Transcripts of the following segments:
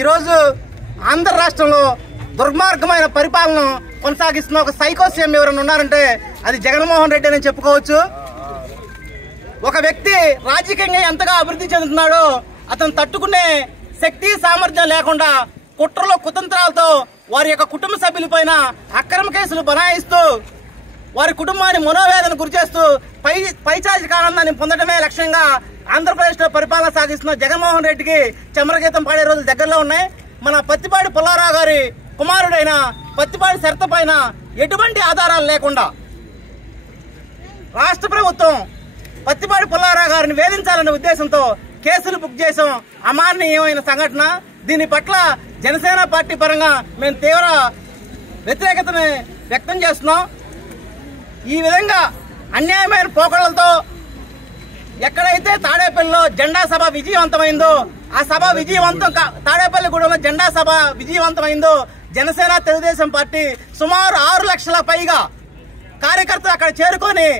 ఈరోజు ఆంధ్ర రాష్ట్రంలో దుర్మార్గమైన పరిపాలన కొనసాగిస్తున్న ఒక సైకో సీఎం ఎవరైనా ఉన్నారంటే అది జగన్మోహన్ రెడ్డి అని చెప్పుకోవచ్చు. ఒక వ్యక్తి రాజకీయంగా ఎంతగా అభివృద్ధి చెందుతున్నాడో అతను తట్టుకునే శక్తి సామర్థ్యం లేకుండా కుట్రలో కుతంత్రాలతో వారి యొక్క కుటుంబ సభ్యులపైన అక్రమ కేసులు బనాయిస్తూ వారి కుటుంబాన్ని మనోవేదన గురిచేస్తూ పైచాచిక ఆనందాన్ని పొందడమే లక్ష్యంగా ఆంధ్రప్రదేశ్ లో పరిపాలన సాగిస్తున్న జగన్మోహన్ రెడ్డికి చమరగీతం పాడే రోజులు దగ్గరలో ఉన్నాయి. మన పత్తిపాటి పుల్లారావు గారి కుమారుడైన పత్తిపాటి శరత్ పైన ఎటువంటి ఆధారాలు లేకుండా రాష్ట్ర ప్రభుత్వం పత్తిపాటి పుల్లారావు గారిని వేధించాలనే ఉద్దేశంతో కేసులు బుక్ చేసాం. అమానవీయమైన సంఘటన. దీని పట్ల జనసేన పార్టీ పరంగా మేము తీవ్ర వ్యతిరేకతను వ్యక్తం చేస్తున్నాం. ఈ విధంగా అన్యాయమైన పోకడలతో ఎక్కడైతే తాడేపల్లిలో జెండా సభ విజయవంతమైందో ఆ సభ తాడేపల్లిగూడెంలో జెండా సభ విజయవంతమైందో జనసేన తెలుగుదేశం పార్టీ సుమారు 6 లక్షల పైగా కార్యకర్తలు అక్కడ చేరుకొని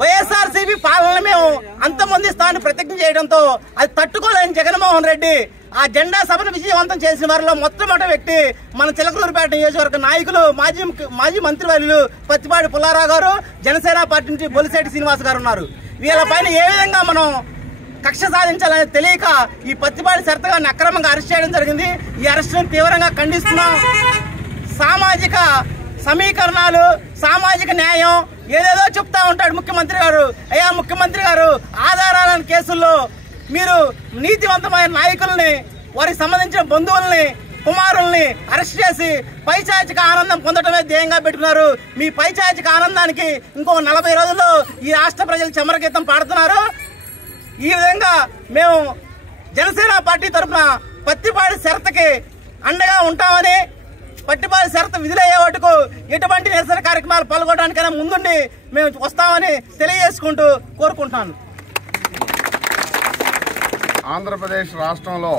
వైఎస్ఆర్సీపీ పాలన మేము అంతమొందిస్తామని ప్రతిజ్ఞ చేయడంతో అది తట్టుకోలేని జగన్మోహన్ రెడ్డి ఆ జెండా సభను విజయవంతం చేసిన వారిలో మొట్టమొదటి వ్యక్తి మన చిలకలూరుపేట నియోజకవర్గ నాయకులు మాజీ మంత్రివర్యులు పత్తిపాటి పుల్లారావు గారు, జనసేన పార్టీ నుంచి బొలిశెట్టి శ్రీనివాస్ గారు ఉన్నారు. వీళ్ళపైన ఏ విధంగా మనం కక్ష సాధించాలని తెలియక ఈ పత్తిపాటి శరత్ గారిని అక్రమంగా అరెస్ట్ చేయడం జరిగింది. ఈ అరెస్టును తీవ్రంగా ఖండిస్తున్నాం. సామాజిక సమీకరణాలు, సామాజిక న్యాయం ఏదేదో చెప్తా ఉంటాడు ముఖ్యమంత్రి గారు. అయ్యా ముఖ్యమంత్రి గారు, ఆధారాలను కేసుల్లో మీరు నీతివంతమైన నాయకుల్ని, వారికి సంబంధించిన బంధువుల్ని, కుమారుల్ని అరెస్ట్ చేసి పైచాచిక ఆనందం పొందడమే ధ్యేయంగా పెట్టుకున్నారు. మీ పైచాచిక ఆనందానికి ఇంకో 40 రోజుల్లో ఈ రాష్ట్ర ప్రజలు చమరగీతం పాడుతున్నారు. ఈ విధంగా మేము జనసేన పార్టీ తరఫున పత్తిపాటి శరత్కి అండగా ఉంటామని, పత్తిపాటి శరత్ విధులయ్యే వాటికు ఎటువంటి నిరసన కార్యక్రమాలు పాల్గొనడానికైనా ముందుండి మేము వస్తామని తెలియజేసుకుంటూ కోరుకుంటున్నాను. ఆంధ్రప్రదేశ్ రాష్ట్రంలో